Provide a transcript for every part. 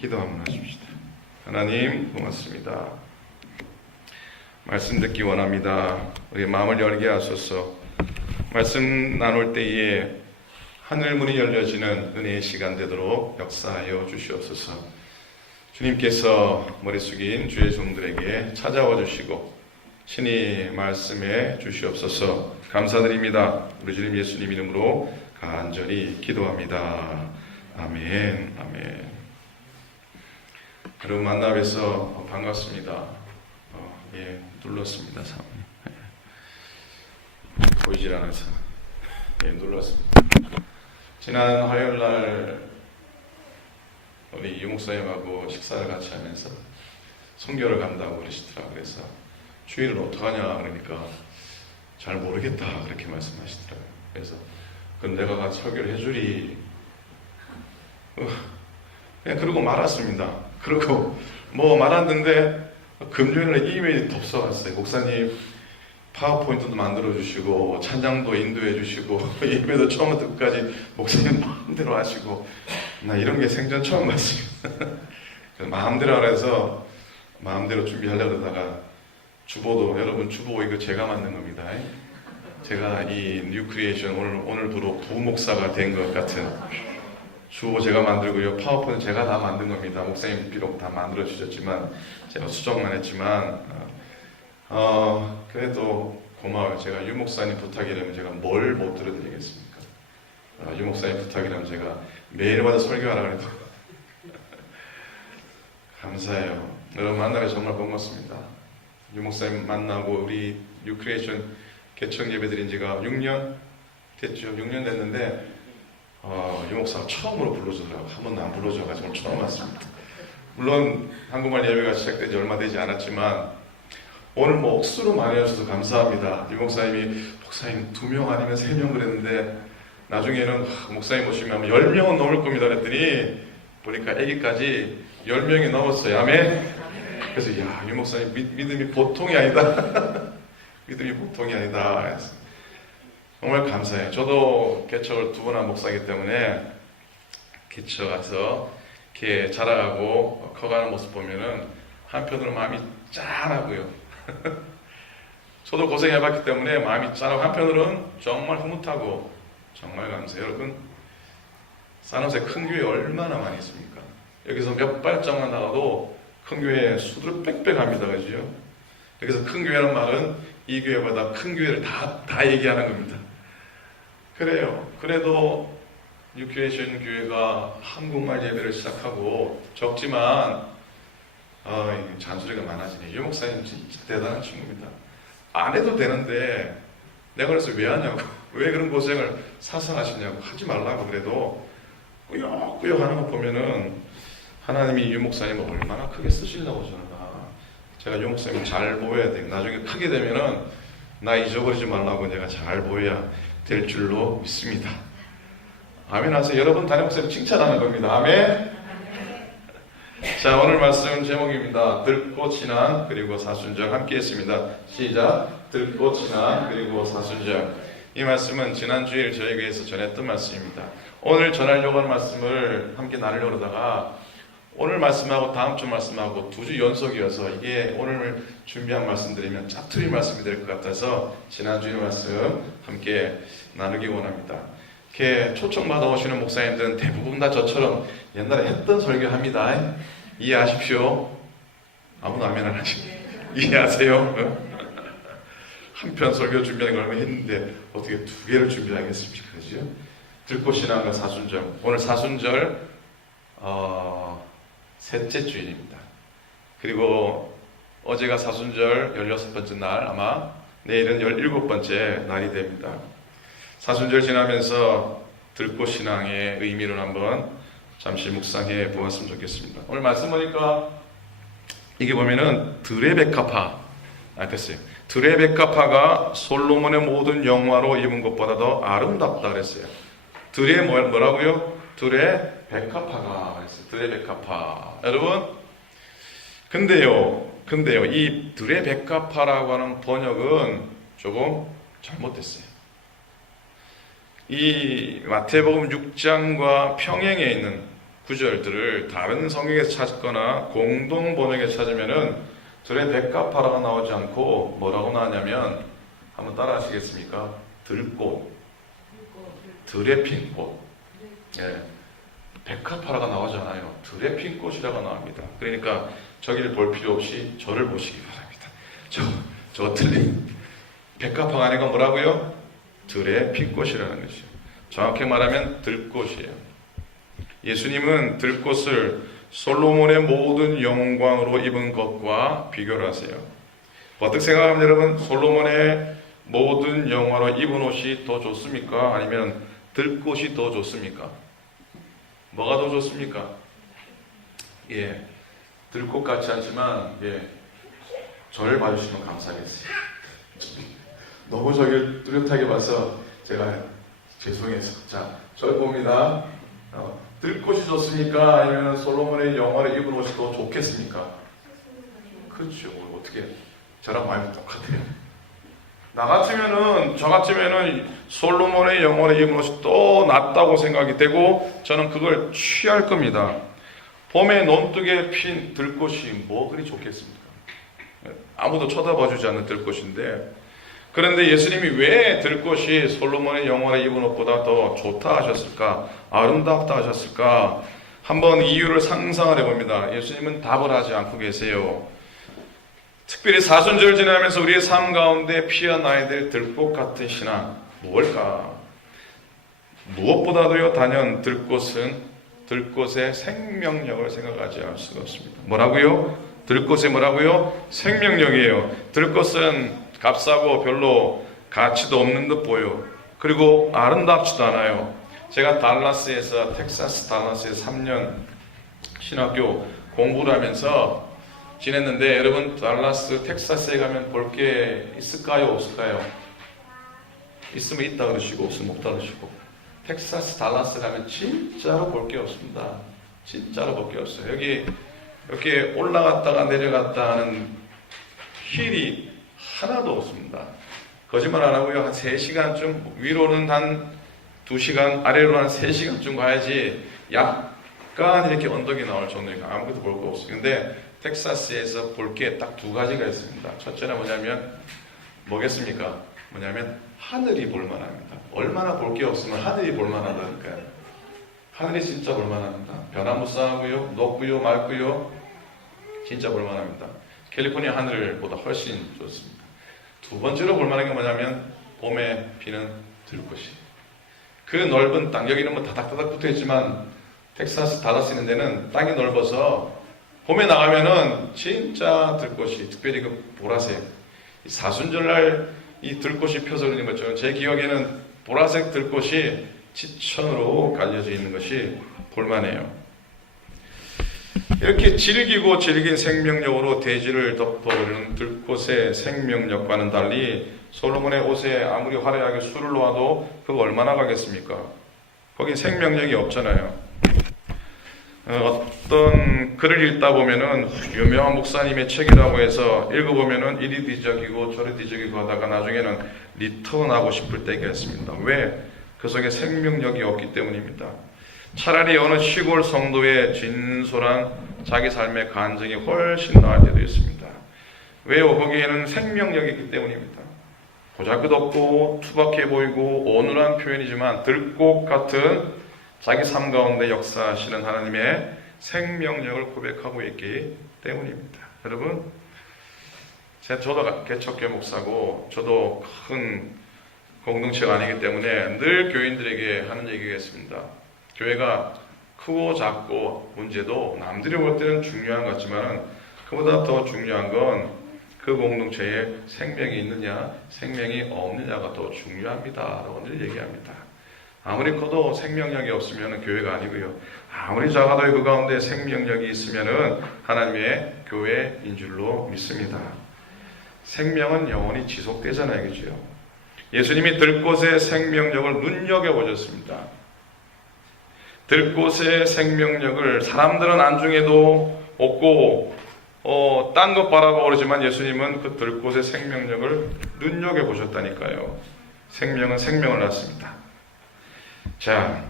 기도 한번 하십시다. 하나님 고맙습니다. 말씀 듣기 원합니다. 우리 마음을 열게 하소서. 말씀 나눌 때에 하늘문이 열려지는 은혜의 시간 되도록 역사하여 주시옵소서. 주님께서 머리 숙인 주의 종들에게 찾아와 주시고 친히 말씀해 주시옵소서. 감사드립니다. 우리 주님 예수님 이름으로 간절히 기도합니다. 아멘. 아멘. 여러분 만나 뵈서 반갑습니다. 눌렀습니다. 보이질 않아서 눌렀습니다. 지난 화요일날 우리 유 목사님하고 식사를 같이 하면서 선교를 간다고 그러시더라고요. 그래서 주일을 어떡하냐 그러니까 잘 모르겠다 그렇게 말씀하시더라고요. 그래서 그럼 내가 가서 설교를 해주리. 그냥 그러고 말았습니다. 그러고 뭐 말았는데 금요일에 이메일이 덮쳐왔어요. 목사님 파워포인트도 만들어주시고 찬양도 인도해주시고 예배도 처음부터 끝까지 목사님 마음대로 하시고 나 이런 게 생전 처음 봤습니다. 마음대로 하래서 마음대로 준비하려고 그러다가 주보도 여러분 주보 이거 제가 만든 겁니다. 제가 이 뉴크리에이션 오늘부로 부목사가 된 것 같은 주보 제가 만들고요. 파워포인트 제가 다 만든 겁니다. 목사님 비록 다 만들어 주셨지만 제가 수정만 했지만 그래도 고마워요. 제가 유 목사님 부탁이라면 제가 뭘 못 들어드리겠습니까? 유 목사님 부탁이라면 제가 매일마다 설교하라고 해도 감사해요. 여러분 만나서 정말 반갑습니다. 유 목사님 만나고 우리 뉴크리에이션 개척 예배 드린 지가 6년 됐죠. 6년 됐는데 유 목사가 처음으로 불러주더라고요. 한 번도 안 불러줘가지고 처음 왔습니다. 물론 한국말 예배가 시작된 지 얼마 되지 않았지만 오늘 뭐 억수로 많이 해주셔서 감사합니다. 유 목사님이 목사님 2명 아니면 3명 그랬는데 나중에는 목사님 오시면 10명은 넘을 겁니다 그랬더니 보니까 아기까지 10명이 넘었어요. 아멘. 그래서 유 목사님 믿음이 보통이 아니다. 믿음이 보통이 아니다. 정말 감사해요. 저도 개척을 2번 한 목사이기 때문에 개척 가서 이렇게 자라가고 커가는 모습 보면은 한편으로 마음이 짠하고요. 저도 고생해봤기 때문에 마음이 짠하고 한편으로는 정말 흐뭇하고 정말 감사해요. 여러분 산호세 큰 교회 얼마나 많이 있습니까? 여기서 몇 발짝만 나가도 큰 교회 수두룩 빽빽합니다. 그죠? 여기서 큰 교회라는 말은 이 교회보다 큰 교회를 다 얘기하는 겁니다. 그래요. 그래도 뉴크리에이션 교회가 한국말 예배를 시작하고 적지만 잔소리가 많아지네. 유 목사님 진짜 대단한 친구입니다. 안 해도 되는데 내가 그래서 왜 하냐고 왜 그런 고생을 사상하시냐고 하지 말라고 그래도 꾸역꾸역 하는 거 보면은 하나님이 유 목사님을 얼마나 크게 쓰시려고 저는 제가 유 목사님 잘 보여야 돼요. 나중에 크게 되면은 나 잊어버리지 말라고 내가 잘 보여야 될 줄로 믿습니다. 아멘 하세요. 여러분 담임 목사님 칭찬하는 겁니다. 아멘. 자, 오늘 말씀 제목입니다. 들고 지난 그리고 사순절 함께 했습니다. 시작. 들고 지난 그리고 사순절. 이 말씀은 지난 주일 저희 교회에서 전했던 말씀입니다. 오늘 전하려고 하는 말씀을 함께 나누려고 하다가 오늘 말씀하고 다음 주 말씀하고 2주 연속이어서 이게 오늘 준비한 말씀드리면 짜투리 말씀이 될 것 같아서 지난 주일 말씀 함께 나누기 원합니다. 이렇게 초청받아 오시는 목사님들은 대부분 다 저처럼 옛날에 했던 설교합니다. 이해하십시오. 아무도 아멘 안 하시네. 이해하세요? 한 편 설교 준비하는 걸 얼마 했는데 어떻게 2개를 준비하겠습니까? 그죠? 들고 신앙과 사순절. 오늘 사순절 셋째 주일입니다. 그리고 어제가 사순절 16번째 날, 아마 내일은 17번째 날이 됩니다. 사순절 지나면서 들고 신앙의 의미를 한번 잠시 묵상해 보았으면 좋겠습니다. 오늘 말씀 보니까 이게 보면은 드레베카파 됐어요. 드레베카파가 솔로몬의 모든 영화로 입은 것보다 더 아름답다 그랬어요. 드레 뭐라고요? 드레베카파가 그랬어요. 드레베카파. 여러분 근데요 이 드레베카파라고 하는 번역은 조금 잘못됐어요. 이 마태복음 6장과 평행에 있는 구절들을 다른 성경에서 찾거나 공동 번역에 찾으면은 들의 백합화라가 나오지 않고 뭐라고 나왔냐면 한번 따라 하시겠습니까? 들꽃, 들의 핀 꽃. 예, 백합화라가 나오지 않아요. 들의 핀 꽃이라고 나옵니다. 그러니까 저기를 볼 필요 없이 저를 보시기 바랍니다. 저 틀린 백합화가 아니고 뭐라고요? 들의 핀 꽃이라는 것이죠. 정확히 말하면 들꽃이에요. 예수님은 들꽃을 솔로몬의 모든 영광으로 입은 것과 비교를 하세요. 어떻게 생각하면 여러분, 솔로몬의 모든 영광으로 입은 옷이 더 좋습니까? 아니면 들꽃이 더 좋습니까? 뭐가 더 좋습니까? 예, 들꽃 같지 않지만 저를 봐주시면 감사하겠어요. 너무 저를 뚜렷하게 봐서 제가 죄송해서 저를 봅니다. 들꽃이 좋습니까? 아니면 솔로몬의 영화를 입은 옷이 더 좋겠습니까? 그렇죠. 어떻게 저랑 마음이 똑같아요. 저 같으면은 솔로몬의 영화를 입은 옷이 또 낫다고 생각이 되고 저는 그걸 취할 겁니다. 봄에 논둑에 핀 들꽃이 뭐 그리 좋겠습니까? 아무도 쳐다봐주지 않는 들꽃인데, 그런데 예수님이 왜 들꽃이 솔로몬의 영화를 입은 옷보다 더 좋다 하셨을까? 아름답다 하셨을까? 한번 이유를 상상을 해봅니다. 예수님은 답을 하지 않고 계세요. 특별히 사순절 지나면서 우리의 삶 가운데 피어나야 될 들꽃 같은 신앙, 뭘까? 무엇보다도요, 단연 들꽃의 생명력을 생각하지 않을 수가 없습니다. 뭐라고요? 들꽃의 뭐라고요? 생명력이에요. 들꽃은 값싸고 별로 가치도 없는 듯 보여. 그리고 아름답지도 않아요. 제가 텍사스 달라스에서 3년 신학교 공부를 하면서 지냈는데, 여러분 달라스 텍사스에 가면 볼 게 있을까요? 없을까요? 있으면 있다 그러시고 없으면 없다 그러시고. 텍사스 달라스 가면 진짜로 볼 게 없습니다. 진짜로 볼 게 없어요. 여기 이렇게 올라갔다가 내려갔다 하는 힐이 하나도 없습니다. 거짓말 안 하고요, 한 3시간쯤, 위로는 한 2시간, 아래로 한 3시간쯤 가야지 약간 이렇게 언덕이 나올 정도니까 아무것도 볼 거 없어요. 근데 텍사스에서 볼 게 딱 2가지가 있습니다. 첫째는 뭐겠습니까? 하늘이 볼만합니다. 얼마나 볼 게 없으면 하늘이 볼만하다니까요. 하늘이 진짜 볼만합니다. 변화무쌍하고요, 높고요, 맑고요, 진짜 볼만합니다. 캘리포니아 하늘보다 훨씬 좋습니다. 두 번째로 볼만한 게 봄에 피는 들꽃이. 그 넓은 땅, 여기는 다닥다닥 붙어있지만 텍사스 달라스 있는 데는 땅이 넓어서 봄에 나가면은 진짜 들꽃이, 특별히 그 보라색, 사순절날 이 들꽃이 펴서 그러는 것처럼 제 기억에는 보라색 들꽃이 지천으로 갈려져 있는 것이 볼만해요. 이렇게 질기고 질긴 생명력으로 대지를 덮어버리는 들꽃의 생명력과는 달리 솔로몬의 옷에 아무리 화려하게 술을 놓아도 그거 얼마나 가겠습니까? 거기 생명력이 없잖아요. 어떤 글을 읽다 보면은 유명한 목사님의 책이라고 해서 읽어보면은 이리 뒤적이고 저리 뒤적이고 하다가 나중에는 리턴하고 싶을 때가 있습니다. 왜? 그 속에 생명력이 없기 때문입니다. 차라리 어느 시골 성도의 진솔한 자기 삶의 간증이 훨씬 나을 때도 있습니다. 왜요? 거기에는 생명력이 있기 때문입니다. 보잘것없고 투박해 보이고 온화한 표현이지만 들꽃 같은 자기 삶 가운데 역사하시는 하나님의 생명력을 고백하고 있기 때문입니다. 여러분, 저도 개척교 목사고 저도 큰 공동체가 아니기 때문에 늘 교인들에게 하는 얘기가 있습니다. 교회가 크고 작고 문제도 남들이 볼 때는 중요한 것 같지만 그보다 더 중요한 건 그 공동체에 생명이 있느냐 생명이 없느냐가 더 중요합니다 라고 늘 얘기합니다. 아무리 커도 생명력이 없으면 교회가 아니고요, 아무리 작아도 그 가운데 생명력이 있으면 하나님의 교회인 줄로 믿습니다. 생명은 영원히 지속되잖아요, 그죠? 예수님이 들꽃의 생명력을 눈여겨보셨습니다. 들꽃의 생명력을 사람들은 안중에도 없고 딴 것 바라보고 그러지만 예수님은 그 들꽃의 생명력을 눈여겨보셨다니까요. 생명은 생명을 낳습니다. 자,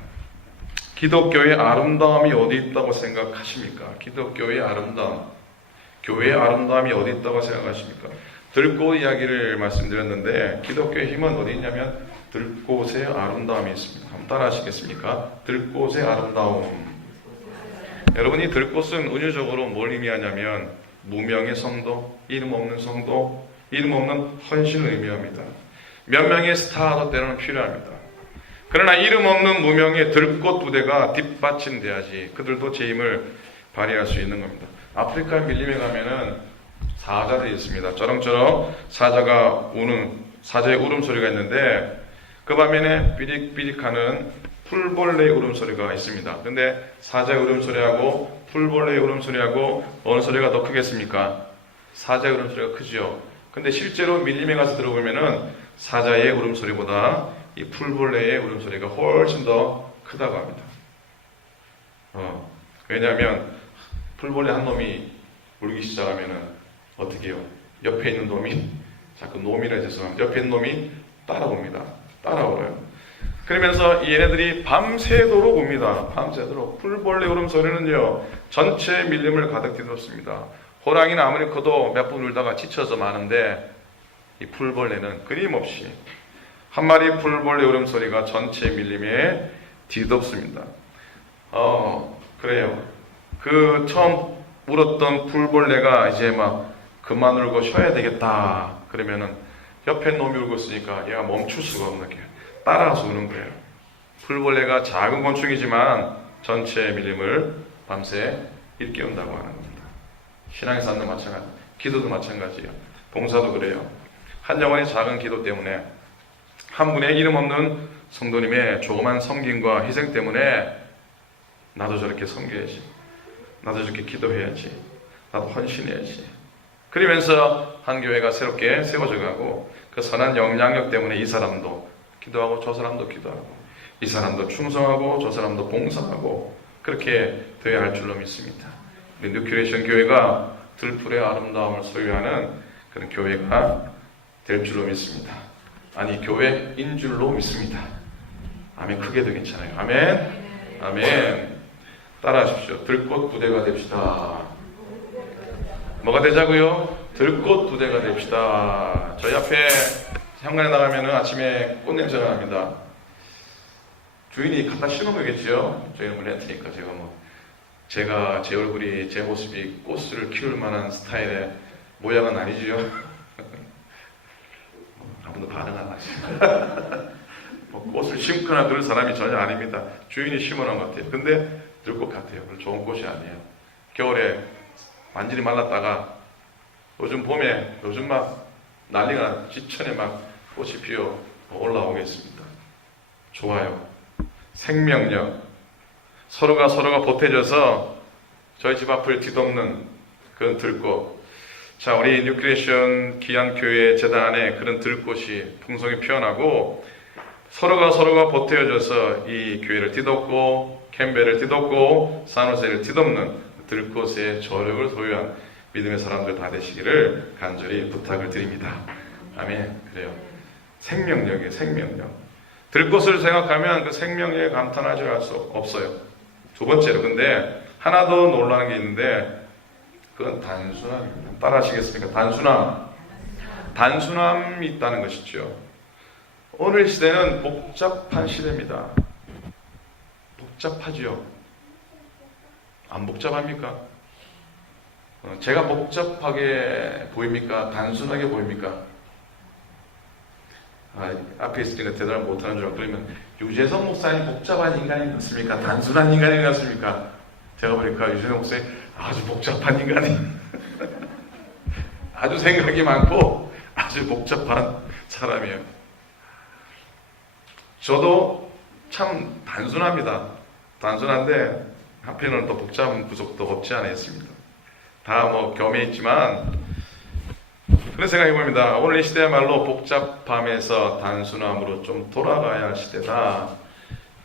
기독교의 아름다움이 어디 있다고 생각하십니까? 기독교의 아름다움, 교회의 아름다움이 어디 있다고 생각하십니까? 들꽃 이야기를 말씀드렸는데 기독교의 힘은 어디 있냐면 들꽃의 아름다움이 있습니다. 한번 따라 하시겠습니까? 들꽃의 아름다움. 여러분, 이 들꽃은 은유적으로 뭘 의미하냐면 무명의 성도, 이름 없는 성도, 이름 없는 헌신을 의미합니다. 몇 명의 스타도 때로는 필요합니다. 그러나 이름 없는 무명의 들꽃 부대가 뒷받침돼야지 그들도 제 힘을 발휘할 수 있는 겁니다. 아프리카 밀림에 가면은 사자들이 있습니다. 저렁저렁 사자가 우는, 사자의 울음소리가 있는데 그 반면에 삐릭삐릭하는 풀벌레의 울음소리가 있습니다. 근데 사자의 울음소리하고 풀벌레의 울음소리하고 어느 소리가 더 크겠습니까? 사자의 울음소리가 크죠. 근데 실제로 밀림에 가서 들어보면은 사자의 울음소리보다 이 풀벌레의 울음소리가 훨씬 더 크다고 합니다. 왜냐하면 풀벌레 한 놈이 울기 시작하면은 어떻게 해요? 옆에 있는 놈이, 자꾸 놈이라 죄송합니다. 옆에 있는 놈이 따라옵니다. 따라오어요. 그러면서 얘네들이 밤새도록 옵니다. 밤새도록. 풀벌레 울음소리는요, 전체 밀림을 가득 뒤덮습니다. 호랑이는 아무리 커도 몇 분 울다가 지쳐서 마는데 이 풀벌레는 끊임없이 한 마리 풀벌레 울음소리가 전체 밀림에 뒤덮습니다. 그래요. 그 처음 울었던 풀벌레가 이제 막 그만 울고 쉬어야 되겠다. 그러면은 옆에 놈이 울고 있으니까 얘가 멈출 수가 없는 게 따라가서 우는 거예요. 풀벌레가 작은 곤충이지만 전체 밀림을 밤새 일깨운다고 하는 겁니다. 신앙생활도 마찬가지, 기도도 마찬가지예요. 봉사도 그래요. 한 영혼의 작은 기도 때문에, 한 분의 이름 없는 성도님의 조그만 섬김과 희생 때문에 나도 저렇게 섬겨야지, 나도 저렇게 기도해야지, 나도 헌신해야지. 그러면서 한 교회가 새롭게 세워져 가고 그 선한 영향력 때문에 이 사람도 기도하고 저 사람도 기도하고 이 사람도 충성하고 저 사람도 봉사하고 그렇게 되어야 할 줄로 믿습니다. 우리 뉴크리에이션 교회가 들풀의 아름다움을 소유하는 그런 교회가 될 줄로 믿습니다. 아니, 교회인 줄로 믿습니다. 아멘. 크게도 괜찮아요. 아멘. 아멘. 따라 하십시오. 들꽃 부대가 됩시다. 뭐가 되자고요? 들꽃 부대가 됩시다. 저희 앞에 현관에 나가면 아침에 꽃냄새가 납니다. 주인이 갖다 심은 거겠죠? 저희는 렌트니까 제가 제 얼굴이, 제 모습이 꽃을 키울 만한 스타일의 모양은 아니지요? 아무도 반응 안 하시죠? 꽃을 심거나 그럴 사람이 전혀 아닙니다. 주인이 심어놓은 것 같아요. 근데 들꽃 같아요. 좋은 꽃이 아니에요. 겨울에 완전히 말랐다가 요즘 봄에, 요즘 막 난리가 지천에 막 꽃이 피어 올라오겠습니다. 좋아요. 생명력. 서로가 보태져서 저희 집 앞을 뒤덮는 그런 들꽃. 자, 우리 뉴크리에이션 귀한교회 재단 안에 그런 들꽃이 풍성히 피어나고 서로가 보태져서 이 교회를 뒤덮고 캠벨을 뒤덮고 산호세를 뒤덮는 들꽃의 저력을 소유한 믿음의 사람들 다 되시기를 간절히 부탁을 드립니다. 아멘. 그래요. 생명력이에요. 생명력. 들꽃을 생각하면 그 생명력에 감탄하지 할 수 없어요. 두 번째로, 근데 하나 더 놀라는 게 있는데 그건 단순함입니다. 따라 하시겠습니까? 단순함. 단순함이 있다는 것이죠. 오늘 시대는 복잡한 시대입니다. 복잡하지요. 안 복잡합니까? 제가 복잡하게 보입니까? 단순하게 보입니까? 앞에 있으니까 대답을 못하는 줄 알고, 그러면 유재석 목사님 복잡한 인간이 같습니까? 단순한 인간이 같습니까? 제가 보니까 유재석 목사님 아주 복잡한 인간이 아주 생각이 많고 아주 복잡한 사람이에요. 저도 참 단순합니다. 단순한데 한편으로는 또 복잡한 구석도 없지 않아 있습니다. 다 겸해 있지만 그런 생각이 봅니다. 오늘 이 시대야말로 복잡함에서 단순함으로 좀 돌아가야 할 시대다.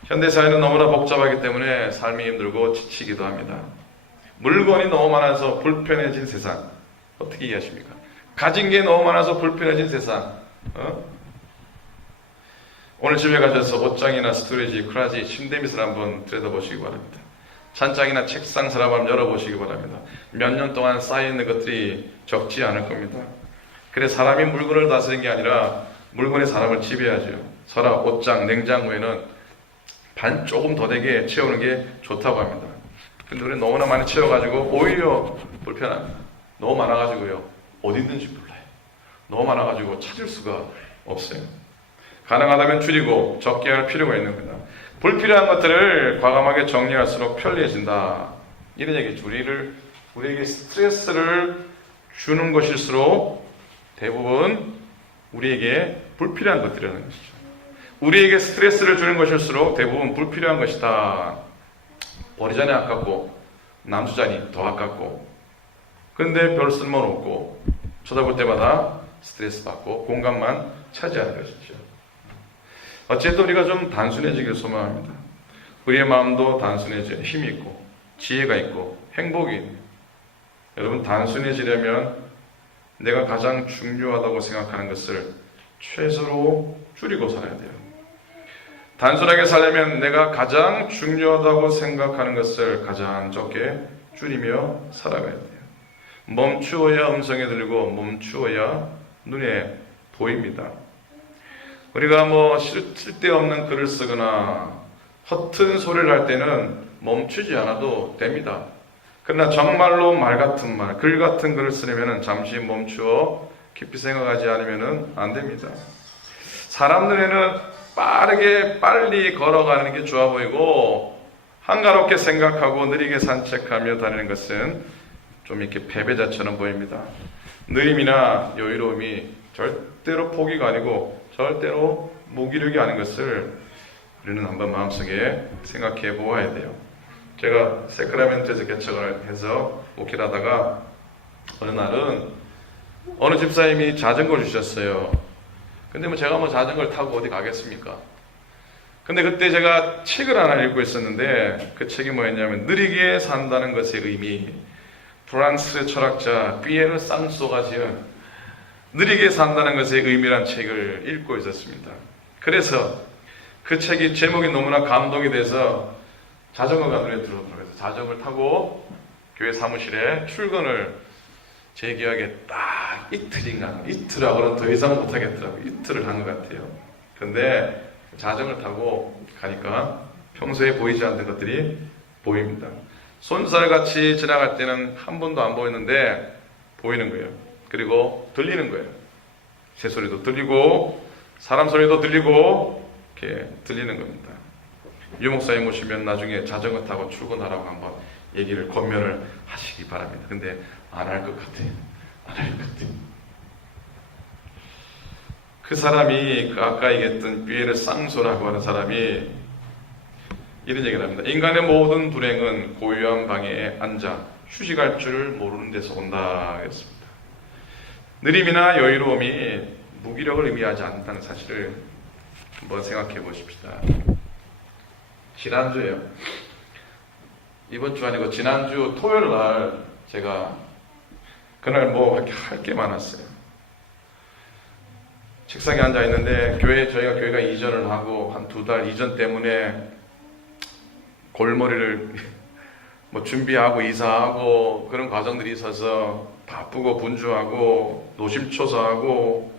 현대사회는 너무나 복잡하기 때문에 삶이 힘들고 지치기도 합니다. 물건이 너무 많아서 불편해진 세상. 어떻게 이해하십니까? 가진 게 너무 많아서 불편해진 세상. 오늘 집에 가셔서 옷장이나 스토리지, 크라지, 침대 밑을 한번 들여다보시기 바랍니다. 찬장이나 책상 서랍 한번 열어보시기 바랍니다. 몇 년 동안 쌓여있는 것들이 적지 않을 겁니다. 그래 사람이 물건을 다스리는 게 아니라 물건이 사람을 지배하죠. 서랍, 옷장, 냉장고에는 반 조금 더 되게 채우는 게 좋다고 합니다. 근데 우리 너무나 많이 채워가지고 오히려 불편합니다. 너무 많아가지고요 어디 있는지 몰라요. 너무 많아가지고 찾을 수가 없어요. 가능하다면 줄이고 적게 할 필요가 있는 겁니다. 불필요한 것들을 과감하게 정리할수록 편리해진다. 이런 얘기죠. 우리에게 스트레스를 주는 것일수록 대부분 우리에게 불필요한 것들이라는 것이죠. 우리에게 스트레스를 주는 것일수록 대부분 불필요한 것이다. 버리자니 아깝고 남주자니 더 아깝고 그런데 별 쓸모는 없고 쳐다볼 때마다 스트레스 받고 공간만 차지하는 것이죠. 어쨌든 우리가 좀 단순해지길 소망합니다. 우리의 마음도 단순해져 힘이 있고 지혜가 있고 행복이 있는. 여러분 단순해지려면 내가 가장 중요하다고 생각하는 것을 최소로 줄이고 살아야 돼요. 단순하게 살려면 내가 가장 중요하다고 생각하는 것을 가장 적게 줄이며 살아가야 돼요. 멈추어야 음성이 들리고 멈추어야 눈에 보입니다. 우리가 쓸데없는 글을 쓰거나 허튼 소리를 할 때는 멈추지 않아도 됩니다. 그러나 정말로 말 같은 말, 글 같은 글을 쓰려면 잠시 멈추어 깊이 생각하지 않으면 안 됩니다. 사람 눈에는 빨리 걸어가는 게 좋아 보이고 한가롭게 생각하고 느리게 산책하며 다니는 것은 좀 이렇게 패배자처럼 보입니다. 느림이나 여유로움이 절대로 포기가 아니고 절대로 무기력이 아닌 것을 우리는 한번 마음속에 생각해 보아야 돼요. 제가 세크라멘토에서 개척을 해서 목회를 하다가 어느 날은 어느 집사님이 자전거를 주셨어요. 근데 제가 자전거를 타고 어디 가겠습니까? 근데 그때 제가 책을 하나 읽고 있었는데 그 책이 뭐였냐면 느리게 산다는 것의 의미. 프랑스 철학자 피에르 쌍소가 지은 느리게 산다는 것의 의미란 책을 읽고 있었습니다. 그래서 그 책이 제목이 너무나 감동이 돼서 자전거가 눈에 들어오더라고요. 자전거를 타고 교회 사무실에 출근을 제 기억에 딱 이틀하고는 더 이상 못하겠더라고요. 이틀을 한 것 같아요. 근데 자전거를 타고 가니까 평소에 보이지 않는 것들이 보입니다. 손살같이 지나갈 때는 한 번도 안 보이는데 보이는 거예요. 그리고 들리는 거예요. 새 소리도 들리고 사람 소리도 들리고 이렇게 들리는 겁니다. 유 목사님 오시면 나중에 자전거 타고 출근하라고 한번 얘기를 권면을 하시기 바랍니다. 근데 안 할 것 같아요. 안 할 것 같아요. 그 사람이 아까 얘기했던 피에르 쌍소라고 하는 사람이 이런 얘기를 합니다. 인간의 모든 불행은 고요한 방에 앉아 휴식할 줄 모르는 데서 온다 했습니다. 느림이나 여유로움이 무기력을 의미하지 않는다는 사실을 한번 생각해 보십시다. 지난주에요. 이번 주 아니고 지난주 토요일 날 제가 그날 할 게 많았어요. 책상에 앉아 있는데 저희가 교회가 이전을 하고 한 2달 이전 때문에 골머리를 준비하고 이사하고 그런 과정들이 있어서 바쁘고 분주하고 노심초사하고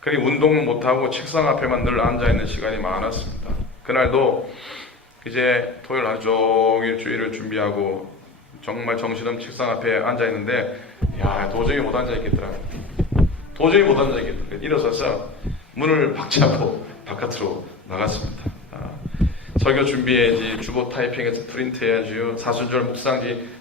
그러니 운동 못하고 책상 앞에만 늘 앉아있는 시간이 많았습니다. 그날도 이제 토요일 하루 종일 주일을 준비하고 정말 정신없는 책상 앞에 앉아있는데 도저히 못 앉아있겠더라고요. 일어서서 문을 박차고 바깥으로 나갔습니다. 설교 준비해야지, 주보 타이핑해서 프린트해야지,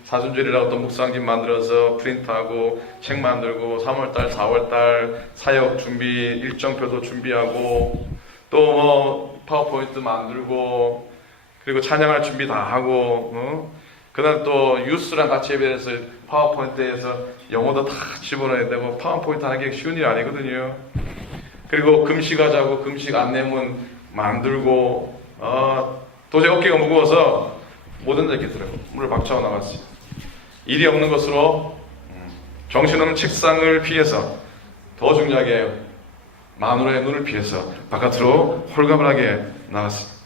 사순절이라고 또 묵상지 만들어서 프린트하고 책 만들고 3월달 4월달 사역 준비 일정표도 준비하고 또 파워포인트 만들고 그리고 찬양할 준비 다 하고 그다음 또 유스랑 같이 예배해서 파워포인트에서 영어도 다 집어넣어야 되고 파워포인트 하는 게 쉬운 일이 아니거든요. 그리고 금식하자고 금식 안내문 만들고 도저히 어깨가 무거워서 못 앉아있겠더라고요. 문을 박차고 나갔어요. 일이 없는 것으로 정신없는 책상을 피해서 더 중요하게 마누라의 눈을 피해서 바깥으로 홀가분하게 나갔습니다.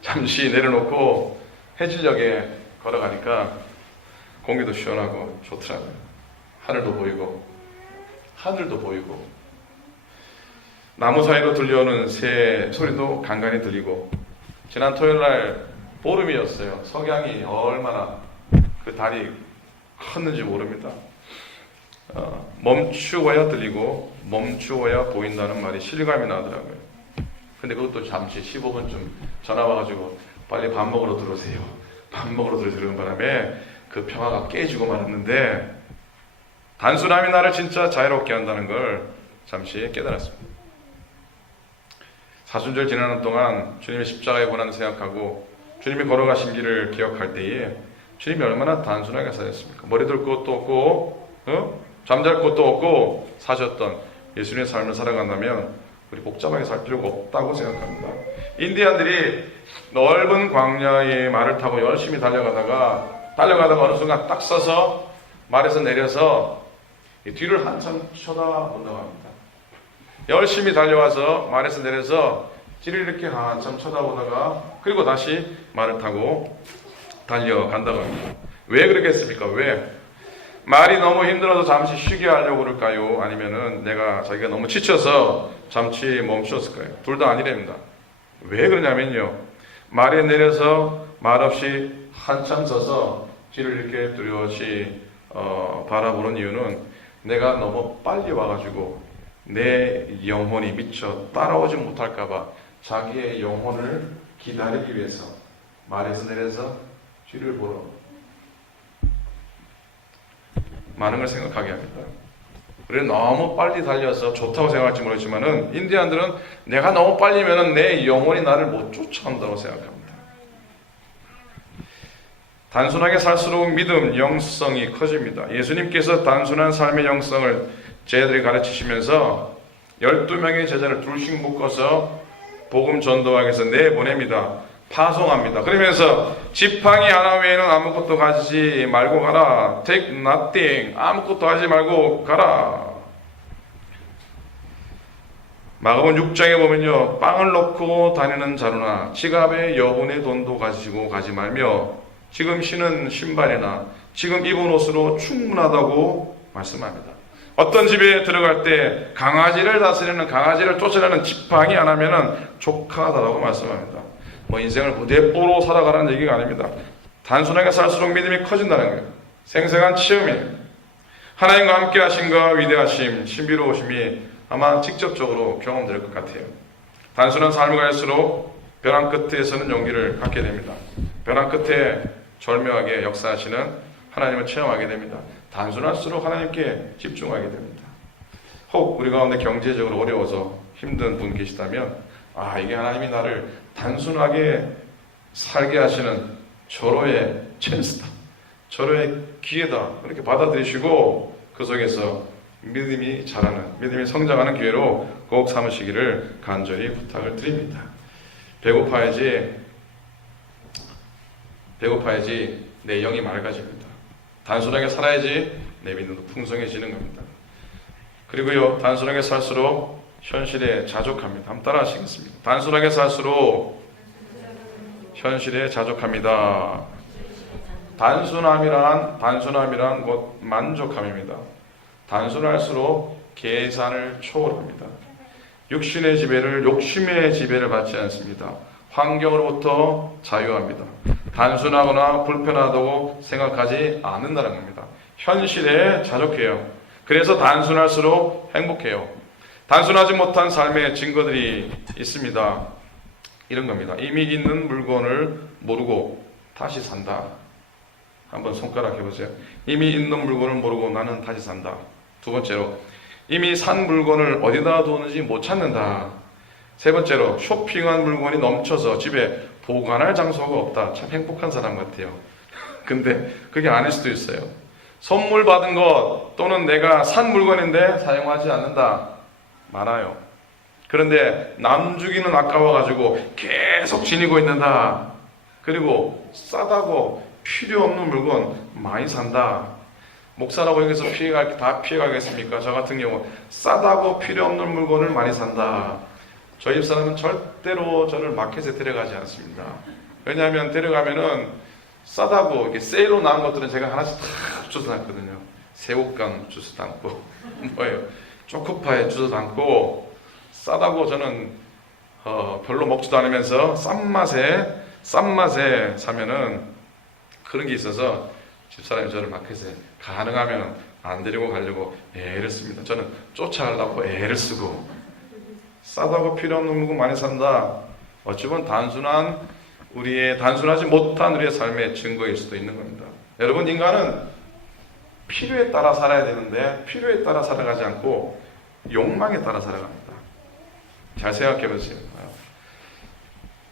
잠시 내려놓고 해질녘에 걸어가니까 공기도 시원하고 좋더라고요. 하늘도 보이고 하늘도 보이고 나무 사이로 들려오는 새 소리도 간간히 들리고, 지난 토요일날 보름이었어요. 석양이 얼마나 그 달이 컸는지 모릅니다. 멈추어야 들리고 멈추어야 보인다는 말이 실감이 나더라고요. 근데 그것도 잠시 15분쯤 전화 와가지고 빨리 밥 먹으러 들어오세요. 밥 먹으러 들어오는 바람에 그 평화가 깨지고 말았는데, 단순함이 나를 진짜 자유롭게 한다는 걸 잠시 깨달았습니다. 사순절 지나는 동안 주님의 십자가의 고난을 생각하고 주님이 걸어가신 길을 기억할 때에 주님이 얼마나 단순하게 사셨습니까? 머리 둘 곳도 없고 잠잘 곳도 없고 사셨던 예수님의 삶을 살아간다면 우리 복잡하게 살 필요가 없다고 생각합니다. 인디안들이 넓은 광야에 말을 타고 열심히 달려가다가 어느 순간 딱 서서 말에서 내려서 뒤를 한참 쳐다본다고 합니다. 열심히 달려와서 말에서 내려서 뒤를 이렇게 한참 쳐다보다가 그리고 다시 말을 타고 달려간다고 합니다. 왜 그러겠습니까? 왜? 말이 너무 힘들어서 잠시 쉬게 하려고 그럴까요? 아니면은 자기가 너무 지쳐서 잠시 멈추었을까요? 둘 다 아니랍니다. 왜 그러냐면요, 말에 내려서 말없이 한참 서서 뒤를 이렇게 뚜렷이 바라보는 이유는 내가 너무 빨리 와가지고 내 영혼이 미쳐 따라오지 못할까봐 자기의 영혼을 기다리기 위해서 말에서 내려서 뒤를 보러 많은 걸 생각하게 합니다. 그래 너무 빨리 달려서 좋다고 생각할지 모르겠지만은 인디안들은 내가 너무 빨리면은 내 영혼이 나를 못 쫓아온다고 생각합니다. 단순하게 살수록 믿음, 영성이 커집니다. 예수님께서 단순한 삶의 영성을 제자들이 가르치시면서 12명의 제자를 둘씩 묶어서 복음 전도하기 위해서 내보냅니다. 파송합니다. 그러면서 지팡이 하나 외에는 아무것도 가지지 말고 가라. Take nothing. 아무것도 하지 말고 가라. 마가복음 6장에 보면요, 빵을 넣고 다니는 자루나 지갑에 여분의 돈도 가지고 가지 말며 지금 신은 신발이나 지금 입은 옷으로 충분하다고 말씀합니다. 어떤 집에 들어갈 때 강아지를 다스리는, 강아지를 쫓아내는 지팡이 안 하면은 족하다라고 말씀합니다. 인생을 무대뽀로 살아가라는 얘기가 아닙니다. 단순하게 살수록 믿음이 커진다는 거예요. 생생한 체험이에요. 하나님과 함께 하심과 위대하심, 신비로우심이 아마 직접적으로 경험될 것 같아요. 단순한 삶을 갈수록 벼랑 끝에서는 용기를 갖게 됩니다. 벼랑 끝에 절묘하게 역사하시는 하나님을 체험하게 됩니다. 단순할수록 하나님께 집중하게 됩니다. 혹 우리 가운데 경제적으로 어려워서 힘든 분 계시다면, 이게 하나님이 나를 단순하게 살게 하시는 절호의 찬스다, 절호의 기회다, 이렇게 받아들이시고 그 속에서 믿음이 자라는, 믿음이 성장하는 기회로 꼭 삼으시기를 간절히 부탁을 드립니다. 배고파야지 내 영이 맑아집니다. 단순하게 살아야지 내 믿음도 풍성해지는 겁니다. 그리고요, 단순하게 살수록 현실에 자족합니다. 한번 따라 하시겠습니다. 단순하게 살수록 현실에 자족합니다. 단순함이란 곧 만족함입니다. 단순할수록 계산을 초월합니다. 육신의 지배를, 욕심의 지배를 받지 않습니다. 환경으로부터 자유합니다. 단순하거나 불편하다고 생각하지 않는다는 겁니다. 현실에 자족해요. 그래서 단순할수록 행복해요. 단순하지 못한 삶의 증거들이 있습니다. 이런 겁니다. 이미 있는 물건을 모르고 다시 산다. 한번 손가락 해보세요. 이미 있는 물건을 모르고 나는 다시 산다. 두 번째로, 이미 산 물건을 어디다 두었는지 못 찾는다. 세 번째로, 쇼핑한 물건이 넘쳐서 집에 보관할 장소가 없다. 참 행복한 사람 같아요. 근데 그게 아닐 수도 있어요. 선물 받은 것 또는 내가 산 물건인데 사용하지 않는다. 많아요. 그런데 남 주기는 아까워가지고 계속 지니고 있는다. 그리고 싸다고 필요 없는 물건 많이 산다. 목사라고 여기서 다 피해가겠습니까? 저 같은 경우 싸다고 필요 없는 물건을 많이 산다. 저희 집사람은 절대로 저를 마켓에 데려가지 않습니다. 왜냐하면 데려가면은 싸다고 이렇게 세일로 나온 것들은 제가 하나씩 다 주워 놨거든요. 새우깡 주워 담고 뭐예요? 초코파이 주워 담고 싸다고 저는 별로 먹지도 않으면서 싼 맛에 사면은 그런 게 있어서 집사람이 저를 마켓에 가능하면 안 데리고 가려고 애를 씁니다. 저는 쫓아가려고 애를 쓰고 싸다고 필요 없는 물건 많이 산다. 어찌 보면 단순하지 못한 우리의 삶의 증거일 수도 있는 겁니다. 여러분, 인간은 필요에 따라 살아야 되는데 필요에 따라 살아가지 않고 욕망에 따라 살아갑니다. 잘 생각해 보세요.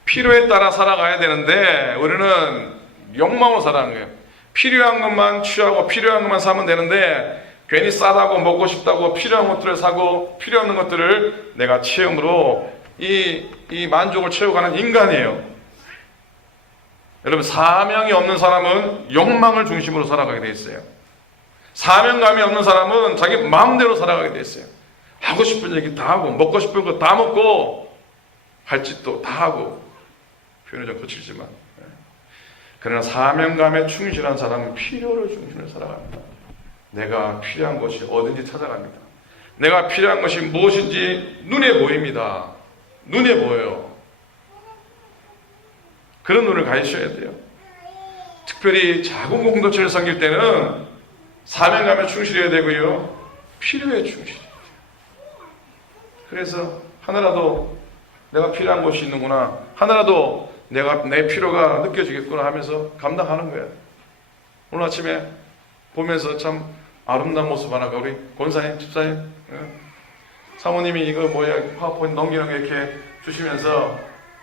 필요에 따라 살아가야 되는데 우리는 욕망으로 살아가는 거예요. 필요한 것만 취하고 필요한 것만 사면 되는데 괜히 싸다고 먹고 싶다고 필요한 것들을 사고 필요 없는 것들을 내가 체험으로 이 만족을 채워가는 인간이에요. 여러분, 사명이 없는 사람은 욕망을 중심으로 살아가게 돼 있어요. 사명감이 없는 사람은 자기 마음대로 살아가게 돼 있어요. 하고 싶은 얘기 다 하고 먹고 싶은 거 다 먹고 할 짓도 다 하고, 표현이 좀 거칠지만, 그러나 사명감에 충실한 사람은 필요를 중심으로 살아갑니다. 내가 필요한 것이 어딘지 찾아갑니다. 내가 필요한 것이 무엇인지 눈에 보입니다. 눈에 보여요. 그런 눈을 가지셔야 돼요. 특별히 작은 공동체를 섬길 때는 사명감에 충실해야 되고요, 필요에 충실해야 돼요. 그래서 하나라도 내가 필요한 것이 있는구나, 하나라도 내 필요가 느껴지겠구나 하면서 감당하는 거예요. 오늘 아침에 보면서 참 아름다운 모습 하나가, 우리 권사님, 집사님, 사모님이 이거 뭐야 파워포인트 넘기는 거 이렇게 주시면서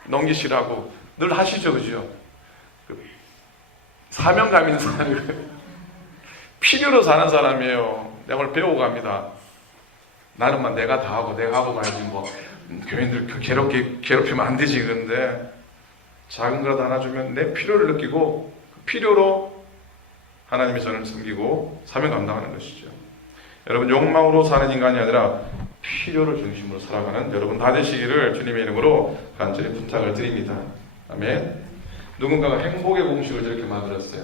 넘기시라고 늘 하시죠, 그죠? 사명감 있는 사람이에요. 필요로 사는 사람이에요. 내가 오늘 배우고 갑니다. 나는만 내가 다 하고 내가 하고 말지 뭐 교인들 괴롭히면 안 되지. 그런데 작은 거라도 하나 주면 내 필요를 느끼고 그 필요로 하나님의 전을 섬기고 사명 감당하는 것이죠. 여러분, 욕망으로 사는 인간이 아니라 필요를 중심으로 살아가는 여러분 다 되시기를 주님의 이름으로 간절히 부탁을 드립니다. 아멘. 누군가가 행복의 공식을 저렇게 만들었어요.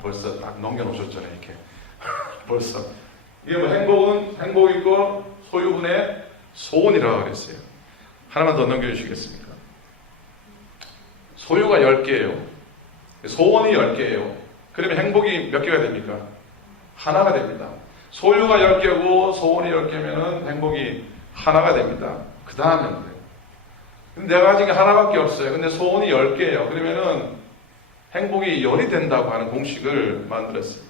벌써 딱 넘겨놓으셨잖아요, 이렇게. 벌써. 이게 뭐 행복 있고 소유분의 소원이라고 그랬어요. 하나만 더 넘겨주시겠습니까? 소유가 10개예요. 소원이 10개예요. 그러면 행복이 몇 개가 됩니까? 하나가 됩니다. 소유가 10개고 소원이 10개면 행복이 하나가 됩니다. 그 다음은 그래요. 근데 내가 아직 하나밖에 없어요. 근데 소원이 10개예요. 그러면은 행복이 10이 된다고 하는 공식을 만들었어요.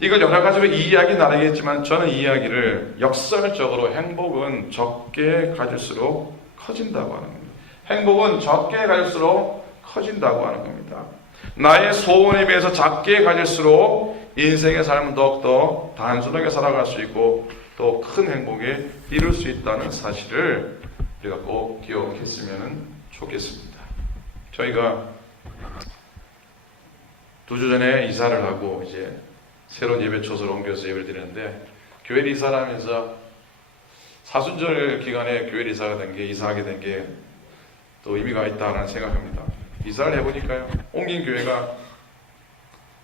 이걸 여러 가지로 이 이야기 나누겠지만 저는 이 이야기를 역설적으로 행복은 적게 가질수록 커진다고 하는 겁니다. 행복은 적게 가질수록 커진다고 하는 겁니다. 나의 소원에 비해서 작게 가질수록 인생의 삶은 더욱더 단순하게 살아갈 수 있고 또 큰 행복에 이룰 수 있다는 사실을 우리가 꼭 기억했으면 좋겠습니다. 저희가 2주 전에 이사를 하고 이제 새로운 예배초소로 옮겨서 예배를 드리는데, 교회 이사를 하면서 사순절 기간에 교회 이사하게 된 게 또 의미가 있다라는 생각합니다. 이사를 해보니까요, 옮긴 교회가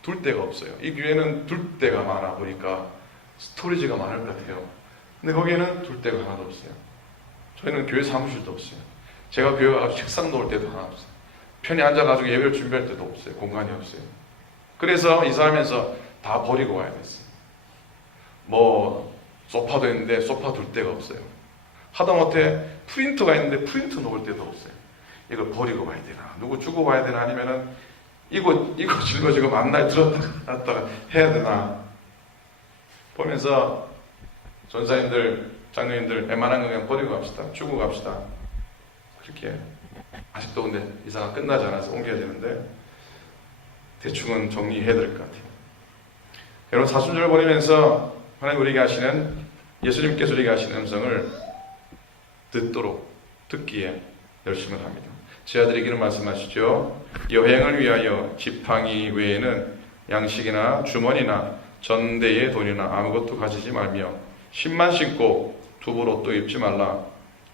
둘 데가 없어요. 이 교회는 둘 데가 많아 보니까 스토리지가 많을 것 같아요. 근데 거기에는 둘 데가 하나도 없어요. 저희는 교회 사무실도 없어요. 제가 교회 가서 책상 놓을 때도 하나 없어요. 편히 앉아가지고 예배를 준비할 때도 없어요. 공간이 없어요. 그래서 이사하면서 다 버리고 와야 됐어요. 뭐 소파도 있는데 소파 둘 데가 없어요. 하다못해 프린터가 있는데 프린터 놓을 데도 없어요. 이걸 버리고 와야 되나, 누구 주고 와야 되나, 아니면은 이거 짊어지고 만날 들었다 놨다가 해야 되나 보면서 전사님들, 장로님들 웬만한 거 그냥 버리고 갑시다, 주고 갑시다, 그렇게. 아직도 근데 이사가 끝나지 않아서 옮겨야 되는데 대충은 정리해야 될 것 같아요. 여러분, 사순절을 보내면서 하나님 우리에게 하시는, 예수님께서 우리에게 하시는 음성을 듣기에 열심을 합니다. 제 아들에게는 말씀하시죠. 여행을 위하여 지팡이 외에는 양식이나 주머니나 전대의 돈이나 아무것도 가지지 말며 신만 신고 두벌 옷도 입지 말라.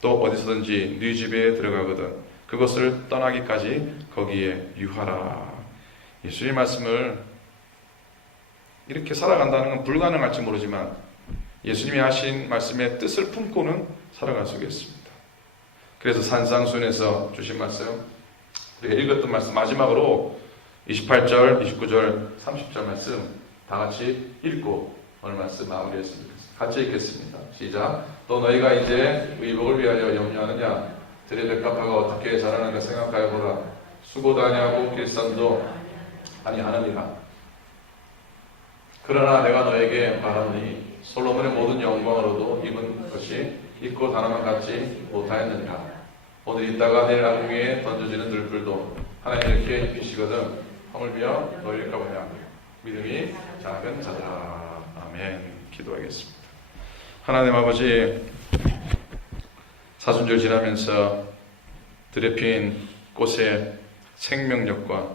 또 어디서든지 네 집에 들어가거든 그것을 떠나기까지 거기에 유하라. 예수님 말씀을 이렇게 살아간다는 건 불가능할지 모르지만 예수님이 하신 말씀의 뜻을 품고는 살아갈 수 있겠습니다. 그래서 산상순에서 주신 말씀, 우리가 읽었던 말씀 마지막으로 28절, 29절, 30절 말씀 다 같이 읽고 오늘 말씀 마무리했습니다. 같이 읽겠습니다. 시작. 또 너희가 이제 의복을 위하여 염려하느냐? 들의 백합화가 어떻게 자라는가 생각하여 보라. 수고도 아니하고 길쌈도 아니하느니라. 그러나 내가 너에게 말하노니 솔로몬의 모든 영광으로도 입은 것이 입고 하나만 갖지 못하였느니라. 오늘 있다가 내일 나무 위에 던져지는 들불도 하나님 이렇게 입히시거든 하물며 너희일까 보냐. 믿음이 작은 자들아. 아멘. 기도하겠습니다. 하나님 아버지, 사순절 지나면서 들에 핀 꽃의 생명력과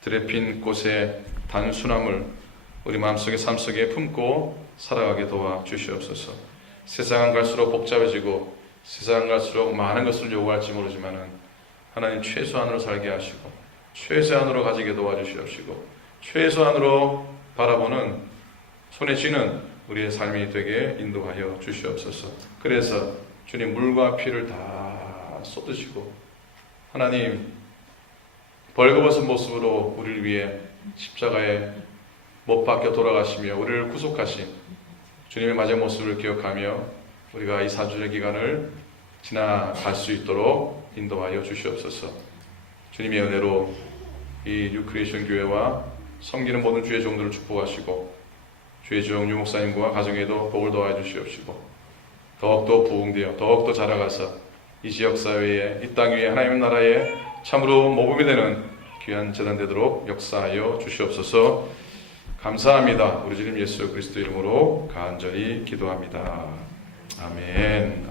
들에 핀 꽃의 단순함을 우리 마음속에 삶속에 품고 살아가게 도와 주시옵소서. 세상은 갈수록 복잡해지고 세상은 갈수록 많은 것을 요구할지 모르지만은 하나님 최소한으로 살게 하시고 최소한으로 가지게 도와주시옵시고 최소한으로 바라보는 손에 쥐는 우리의 삶이 되게 인도하여 주시옵소서. 그래서 주님 물과 피를 다 쏟으시고 하나님 벌거벗은 모습으로 우리를 위해 십자가에 못 박혀 돌아가시며 우리를 구속하신 주님의 마지막 모습을 기억하며 우리가 이 사주의 기간을 지나갈 수 있도록 인도하여 주시옵소서. 주님의 은혜로 이 뉴크리에이션 교회와 섬기는 모든 주의 종들을 축복하시고 주의 종 유목사님과 가정에도 복을 더하여 주시옵시고 더욱더 부흥되어 더욱더 자라가서 이 지역사회에 이 땅 위에 하나님의 나라에 참으로 모범이 되는 귀한 재단 되도록 역사하여 주시옵소서. 감사합니다. 우리 주님 예수 그리스도 이름으로 간절히 기도합니다. 아멘.